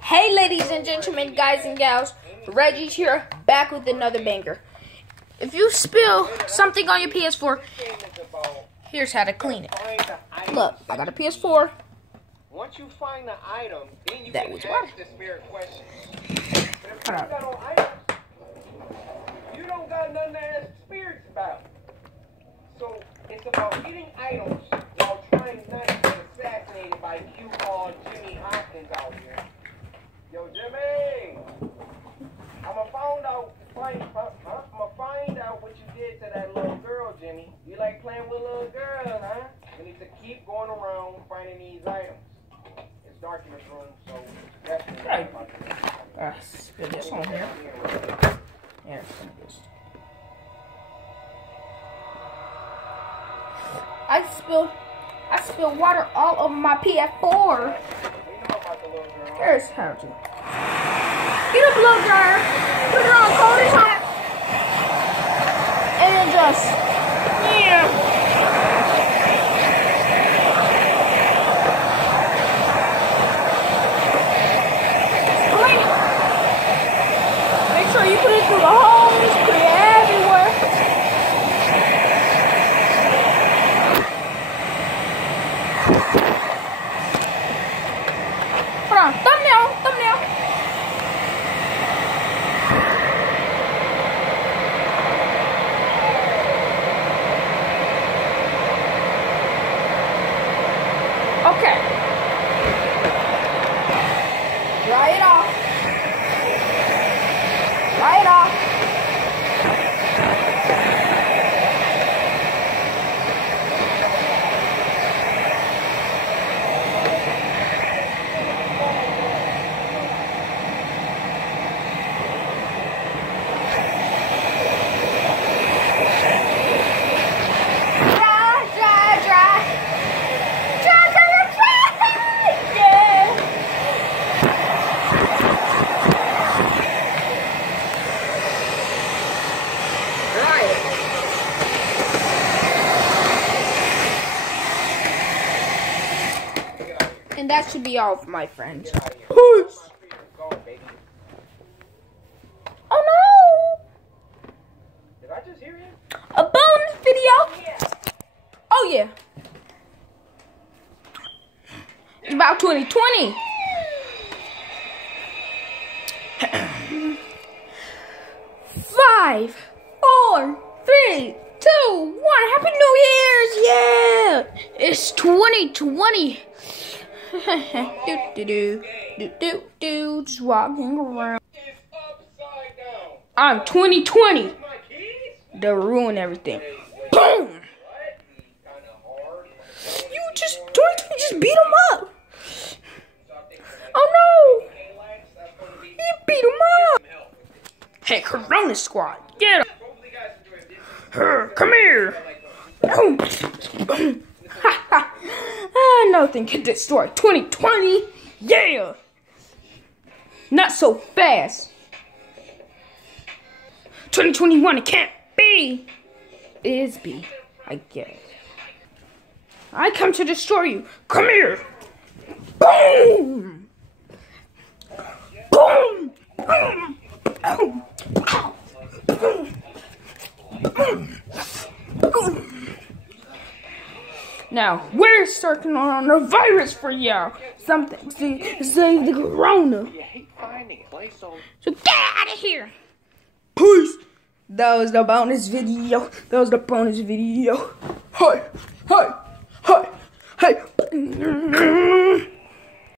Hey ladies and gentlemen, guys and gals, Reggie's here, back with another banger. If you spill something on your PS4, here's how to clean it. Look, I got a PS4. Once you find the item, then you That can was ask the spirit questions. But if you Hold got no items, you don't got nothing to ask spirits about. So it's about getting items while trying not to get assassinated by Q-Ball Jimmy Hopkins out here. Yo, Jimmy! I'ma find out what you did to that little girl, Jimmy. You like playing with little girls, huh? You need to keep going around finding these items. It's dark in this room, so definitely Right. about this. Spill this on here. Yeah, some of this. I spilled water all over my PS4. Here's how to. Get a blow dryer, put it on cold and hot, and then just, clean it. Make sure you put it through the holes, put it everywhere. Hold on, thumbnail. Okay. Dry it off. And that should be all, my friends. Peace. Oh no! Did I just hear you? A bonus video? Oh yeah. It's about 2020. Five, 4, 3, 2, 1. Happy New Year's! Yeah! It's 2020. Just walking around. I'm 2020. They'll ruin everything. Boom! You just 2020 just beat him up. Oh no! You beat him up. Hey, Corona Squad, get him! Come here! Boom! Nothing can destroy 2020. Yeah! Not so fast. 2021, it can't be. It is be, I guess. I come to destroy you. Come here. Boom! Boom! Boom! Boom! Boom! Boom! Now, we're starting on a virus for y'all. Something to save the corona. So get out of here. Peace. That was the bonus video. Hi.